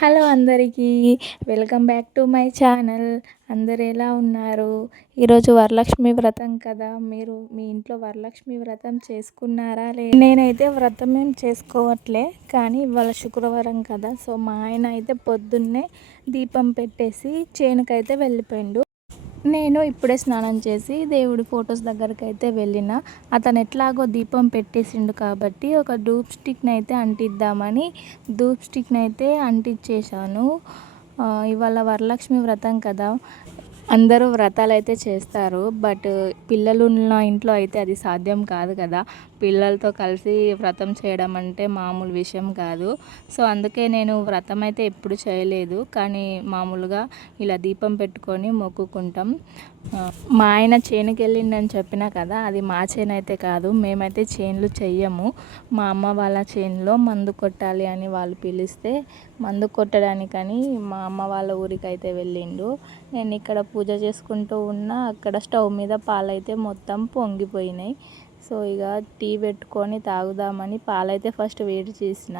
Hello అందరికీ, welcome back to my channel. అందరు ఎలా ఉన్నారు? ఈరోజు వరలక్ష్మి వ్రతం కదా, మీరు మీ ఇంట్లో వరలక్ష్మి వ్రతం చేసుకున్నారా? నేనైతే వ్రతం ఏం చేసుకోవట్లే, కానీ ఇవాళ శుక్రవారం కదా, సో మా ఆయన అయితే పొద్దున్నే దీపం పెట్టేసి చేనుకైతే వెళ్ళిపోయిండు. నేను ఇప్పుడే స్నానం చేసి దేవుడి ఫొటోస్ దగ్గరికి అయితే వెళ్ళిన. అతను ఎట్లాగో దీపం పెట్టేసిండు కాబట్టి ఒక ధూప్ స్టిక్ని అయితే అంటిద్దామని ధూప్ స్టిక్ని అయితే అంటించేశాను. ఇవాళ వరలక్ష్మి వ్రతం కదా, అందరూ వ్రతాలు అయితే చేస్తారు, బట్ పిల్లలు ఉన్న ఇంట్లో అయితే అది సాధ్యం కాదు కదా. పిల్లలతో కలిసి వ్రతం చేయడం అంటే మామూలు విషయం కాదు. సో అందుకే నేను వ్రతం అయితే ఎప్పుడు చేయలేదు, కానీ మామూలుగా ఇలా దీపం పెట్టుకొని మొక్కుకుంటాం. మా ఆయన చేనుకి వెళ్ళిండని చెప్పినా కదా, అది మా చేను అయితే కాదు, మేమైతే చేనులు చెయ్యము. మా అమ్మ వాళ్ళ చేనులో మందు కొట్టాలి అని వాళ్ళు పిలిస్తే మందు కొట్టడానికని మా అమ్మ వాళ్ళ ఊరికి అయితే వెళ్ళిండు. నేను ఇక్కడ పూజ చేసుకుంటూ ఉన్నా, అక్కడ స్టవ్ మీద పాలైతే మొత్తం పొంగిపోయినాయి. సో ఇక టీ పెట్టుకొని తాగుదామని పాలైతే ఫస్ట్ వేడి చేసిన,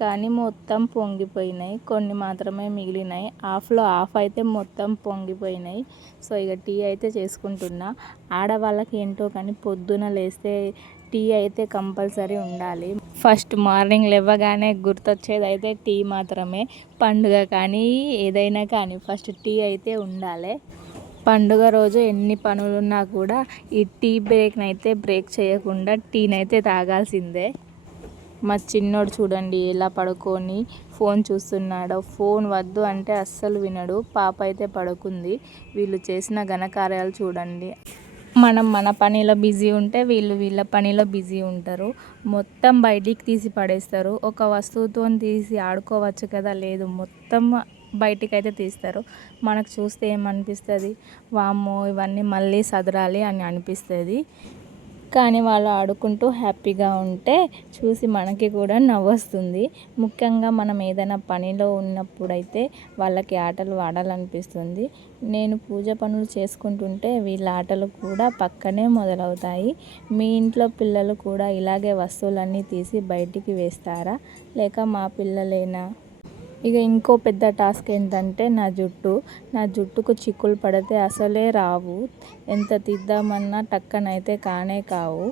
కానీ మొత్తం పొంగిపోయినాయి. కొన్ని మాత్రమే మిగిలినాయి, హాఫ్లో హాఫ్ అయితే మొత్తం పొంగిపోయినాయి. సో ఇక టీ అయితే చేసుకుంటున్నా. ఆడవాళ్ళకి ఏంటో కానీ పొద్దున లేస్తే టీ అయితే కంపల్సరీ ఉండాలి. ఫస్ట్ మార్నింగ్ లేవగానే గుర్తొచ్చేది అయితే టీ మాత్రమే. పండుగ కానీ ఏదైనా కానీ ఫస్ట్ టీ అయితే ఉండాలి. పండుగ రోజు ఎన్ని పనులున్నా కూడా ఈ టీ బ్రేక్ని అయితే బ్రేక్ చేయకుండా టీనైతే తాగాల్సిందే. మా చిన్నోడు చూడండి ఎలా పడుకొని ఫోన్ చూస్తున్నాడో. ఫోన్ వద్దు అంటే అస్సలు వినడు. పాప అయితే పడుకుంది. వీళ్ళు చేసిన ఘనకార్యాలు చూడండి. మనం మన పనిలో బిజీ ఉంటే వీళ్ళు వీళ్ళ పనిలో బిజీ ఉంటారు. మొత్తం బయటికి తీసి పడేస్తారు. ఒక వస్తువుతో తీసి ఆడుకోవచ్చు కదా, లేదు, మొత్తం బయటికి అయితే తీస్తారు. మనకు చూస్తే ఏమనిపిస్తుంది, వామ్మో ఇవన్నీ మళ్ళీ సదరాలి అని అనిపిస్తుంది. కానీ వాళ్ళు ఆడుకుంటూ హ్యాపీగా ఉంటే చూసి మనకి కూడా నవ్వొస్తుంది. ముఖ్యంగా మనం ఏదైనా పనిలో ఉన్నప్పుడైతే వాళ్ళకి ఆటలు ఆడాలనిపిస్తుంది. నేను పూజ పనులు చేసుకుంటుంటే వీళ్ళ ఆటలు కూడా పక్కనే మొదలవుతాయి. మీ ఇంట్లో పిల్లలు కూడా ఇలాగే వస్తువులన్నీ తీసి బయటికి వేస్తారా, లేక మా పిల్లలేనా? ఇక ఇంకో పెద్ద టాస్క్ ఏంటంటే నా జుట్టుకు చిక్కులు పడితే అసలే రావు. ఎంత తీద్దామన్నా టక్కనైతే కానే కావు.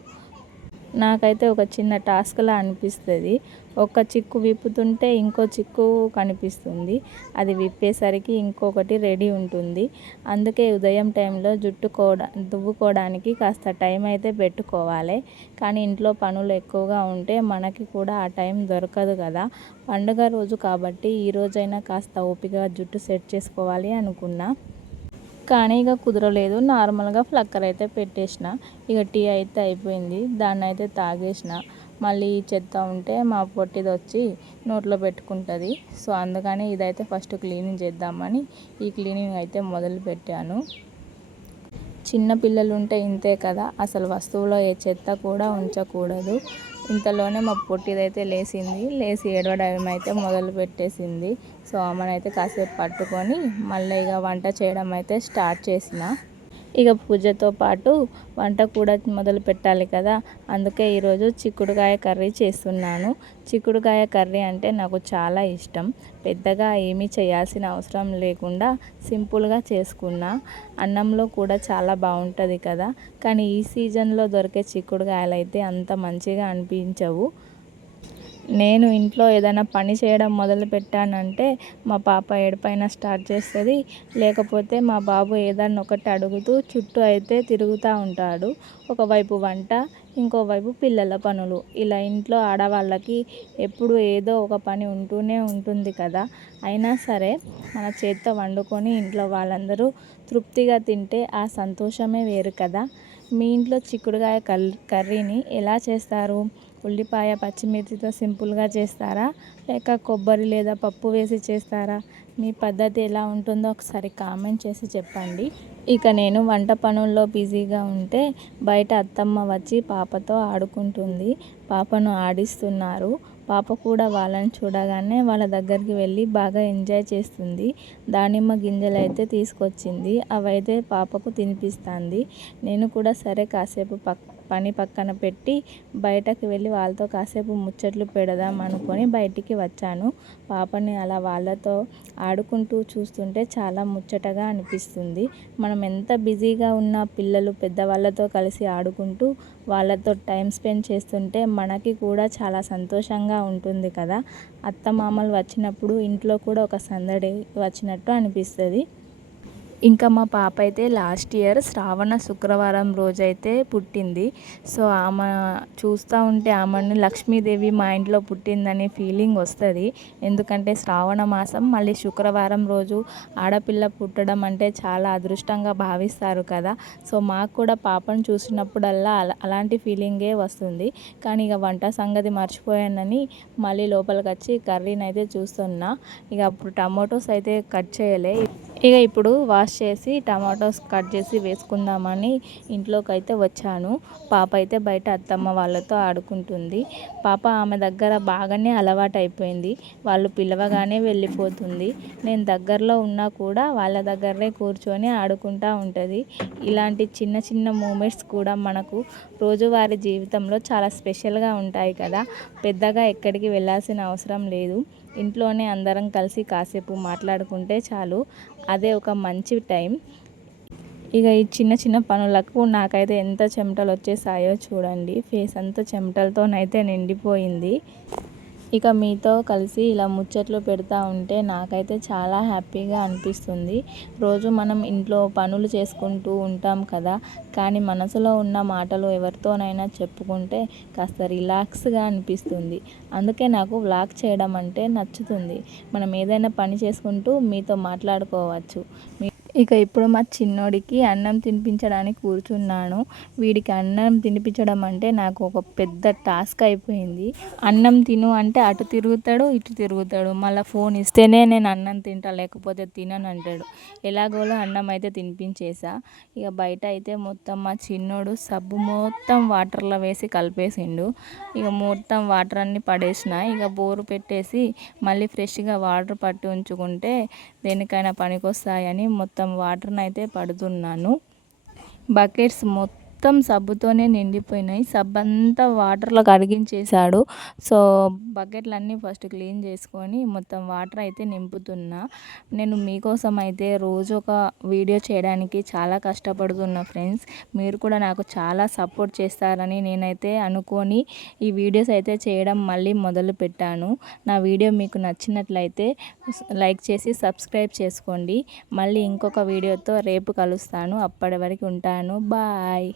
నాకైతే ఒక చిన్న టాస్క్లా అనిపిస్తుంది. ఒక చిక్కు విప్పుతుంటే ఇంకో చిక్కు కనిపిస్తుంది, అది విప్పేసరికి ఇంకొకటి రెడీ ఉంటుంది. అందుకే ఉదయం టైంలో దువ్వుకోవడానికి కాస్త టైం అయితే పెట్టుకోవాలి. కానీ ఇంట్లో పనులు ఎక్కువగా ఉంటే మనకి కూడా ఆ టైం దొరకదు కదా. పండుగ రోజు కాబట్టి ఈరోజైనా కాస్త ఓపికగా జుట్టు సెట్ చేసుకోవాలి అనుకున్నా, కానీ ఇక కుదరలేదు. నార్మల్గా ఫ్లక్కర్ అయితే పెట్టేసిన. ఇక టీ అయితే అయిపోయింది, దాన్ని అయితే తాగేసిన. మళ్ళీ చెత్త ఉంటే మా పొట్టిది వచ్చి నోట్లో పెట్టుకుంటుంది. సో అందుకని ఇదైతే ఫస్ట్ క్లీనింగ్ చేద్దామని ఈ క్లీనింగ్ అయితే మొదలు పెట్టాను. చిన్న పిల్లలు ఉంటే ఇంతే కదా, అసలు వస్తువులో ఏ చెత్త కూడా ఉంచకూడదు. ఇంతలోనే మా పొట్టిదైతే లేచి ఏడవడం అయితే మొదలు పెట్టేసింది. సో ఆమెనైతే కాసేపు పట్టుకొని మళ్ళీ ఇక వంట చేయడం అయితే స్టార్ట్ చేసిన. ఇక పూజతో పాటు వంట కూడా మొదలు పెట్టాలి కదా, అందుకే ఈరోజు చిక్కుడుకాయ కర్రీ చేస్తున్నాను. చిక్కుడుకాయ కర్రీ అంటే నాకు చాలా ఇష్టం. పెద్దగా ఏమీ చేయాల్సిన అవసరం లేకుండా సింపుల్గా చేసుకున్నా. అన్నంలో కూడా చాలా బాగుంటుంది కదా, కానీ ఈ సీజన్లో దొరికే చిక్కుడుకాయలు అయితే అంత మంచిగా అనిపించవు. నేను ఇంట్లో ఏదైనా పని చేయడం మొదలు పెట్టానంటే మా పాప ఏడుపైన స్టార్ట్ చేస్తుంది, లేకపోతే మా బాబు ఏదన్నా ఒకటి అడుగుతూ చుట్టూ అయితే తిరుగుతూ ఉంటాడు. ఒకవైపు వంట, ఇంకోవైపు పిల్లల పనులు. ఇలా ఇంట్లో ఆడవాళ్ళకి ఎప్పుడు ఏదో ఒక పని ఉంటూనే ఉంటుంది కదా. అయినా సరే మన చేత్తో వండుకొని ఇంట్లో వాళ్ళందరూ తృప్తిగా తింటే ఆ సంతోషమే వేరు కదా. మీ ఇంట్లో చిక్కుడుకాయ కర్రీని ఎలా చేస్తారు? ఉల్లిపాయ పచ్చిమిర్చితో సింపుల్గా చేస్తారా, లేక కొబ్బరి లేదా పప్పు వేసి చేస్తారా? మీ పద్ధతి ఎలా ఉంటుందో ఒకసారి కామెంట్ చేసి చెప్పండి. ఇక నేను వంట పనుల్లో బిజీగా ఉంటే బయట అత్తమ్మ వచ్చి పాపతో ఆడుకుంటుంది. పాపను ఆడిస్తున్నారు. పాప కూడా వాళ్ళని చూడగానే వాళ్ళ దగ్గరికి వెళ్ళి బాగా ఎంజాయ్ చేస్తుంది. దానిమ్మ గింజలు అయితే తీసుకొచ్చింది, అవైతే పాపకు తినిపిస్తుంది. నేను కూడా సరే కాసేపు పని పక్కన పెట్టి బయటకు వెళ్ళి వాళ్ళతో కాసేపు ముచ్చట్లు పెడదాం అనుకొని బయటికి వచ్చాను. పాపని అలా వాళ్ళతో ఆడుకుంటూ చూస్తుంటే చాలా ముచ్చటగా అనిపిస్తుంది. మనం ఎంత బిజీగా ఉన్నా పిల్లలు పెద్దవాళ్ళతో కలిసి ఆడుకుంటూ వాళ్ళతో టైం స్పెండ్ చేస్తుంటే మనకి కూడా చాలా సంతోషంగా ఉంటుంది కదా. అత్తమామలు వచ్చినప్పుడు ఇంట్లో కూడా ఒక సందడి వచ్చినట్టు అనిపిస్తుంది. ఇంకా మా పాప అయితే లాస్ట్ ఇయర్ శ్రావణ శుక్రవారం రోజైతే పుట్టింది. సో ఆమె చూస్తూ ఉంటే ఆమెను లక్ష్మీదేవి మా ఇంట్లో పుట్టిందని ఫీలింగ్ వస్తుంది. ఎందుకంటే శ్రావణ మాసం మళ్ళీ శుక్రవారం రోజు ఆడపిల్ల పుట్టడం అంటే చాలా అదృష్టంగా భావిస్తారు కదా. సో మాకు కూడా పాపను చూసినప్పుడల్లా అలాంటి ఫీలింగే వస్తుంది. కానీ ఇక వంట సంగతి మర్చిపోయానని మళ్ళీ లోపలికి వచ్చి కర్రీని అయితే చూస్తున్నా. ఇక అప్పుడు టమాటోస్ అయితే కట్ చేయలే. ఇక ఇప్పుడు వాష్ చేసి టమాటోస్ కట్ చేసి వేసుకుందామని ఇంట్లోకి అయితే వచ్చాను. పాప అయితే బయట అత్తమ్మ వాళ్ళతో ఆడుకుంటుంది. పాప ఆమె దగ్గర బాగానే అలవాటు అయిపోయింది. వాళ్ళు పిలవగానే వెళ్ళిపోతుంది. నేను దగ్గరలో ఉన్నా కూడా వాళ్ళ దగ్గరే కూర్చొని ఆడుకుంటూ ఉంటుంది. ఇలాంటి చిన్న చిన్న మూమెంట్స్ కూడా మనకు రోజువారీ జీవితంలో చాలా స్పెషల్గా ఉంటాయి కదా. పెద్దగా ఎక్కడికి వెళ్ళాల్సిన అవసరం లేదు. ఇంట్లోనే అందరం కలిసి కాసేపు మాట్లాడుకుంటే చాలు. అదే ఒక మంచి టైం. ఇక ఈ చిన్న చిన్న పనులకు నాకైతే ఎంత చెమటలు వచ్చేసాయో చూడండి. ఫేస్ అంతా చెమటలతోనైతే నిండిపోయింది. ఇక మీతో కలిసి ఇలా ముచ్చట్లు పెడతా ఉంటే నాకైతే చాలా హ్యాపీగా అనిపిస్తుంది. రోజు మనం ఇంట్లో పనులు చేసుకుంటూ ఉంటాం కదా. కానీ మనసులో ఉన్న మాటలు ఎవరితోనైనా చెప్పుకుంటే కాస్త రిలాక్స్గా అనిపిస్తుంది. అందుకే నాకు వ్లాగ్ చేయడం అంటే నచ్చుతుంది. మనం ఏదైనా పని చేసుకుంటూ మీతో మాట్లాడుకోవచ్చు. ఇక ఇప్పుడు మా చిన్నోడికి అన్నం తినిపించడానికి కూర్చున్నాను. వీడికి అన్నం తినిపించడం అంటే నాకు ఒక పెద్ద టాస్క్ అయిపోయింది. అన్నం తిను అంటే అటు తిరుగుతాడు, ఇటు తిరుగుతాడు. మళ్ళీ ఫోన్ ఇస్తేనే నేను అన్నం తింటా, లేకపోతే తినను అంటాడు. ఎలాగోలో అన్నం అయితే తినిపించేసా. ఇక బయట అయితే మొత్తం మా చిన్నోడు సబ్బు మొత్తం వాటర్లో వేసి కలిపేసిండు. ఇక మొత్తం వాటర్ అన్నీ పడేసిన. ఇక బోరు పెట్టేసి మళ్ళీ ఫ్రెష్గా వాటర్ పట్టి ఉంచుకుంటే దేనికైనా పనికొస్తాయని మొత్తం వాటర్ని అయితే పడుతున్నాను. బకెట్స్ మొత్తం సబ్బుతోనే నిండిపోయినాయి. సబ్బు అంతా వాటర్లో కడిగించేశాడు. సో బకెట్లన్నీ ఫస్ట్ క్లీన్ చేసుకొని మొత్తం వాటర్ అయితే నింపుతున్నా. నేను మీకోసం అయితే రోజు ఒక వీడియో చేయడానికి చాలా కష్టపడుతున్నా ఫ్రెండ్స్. మీరు కూడా నాకు చాలా సపోర్ట్ చేస్తారని నేనైతే అనుకొని ఈ వీడియోస్ అయితే చేయడం మళ్ళీ మొదలు పెట్టాను. నా వీడియో మీకు నచ్చినట్లయితే లైక్ చేసి సబ్స్క్రైబ్ చేసుకోండి. మళ్ళీ ఇంకొక వీడియోతో రేపు కలుస్తాను. అప్పటి వరకు ఉంటాను. బాయ్.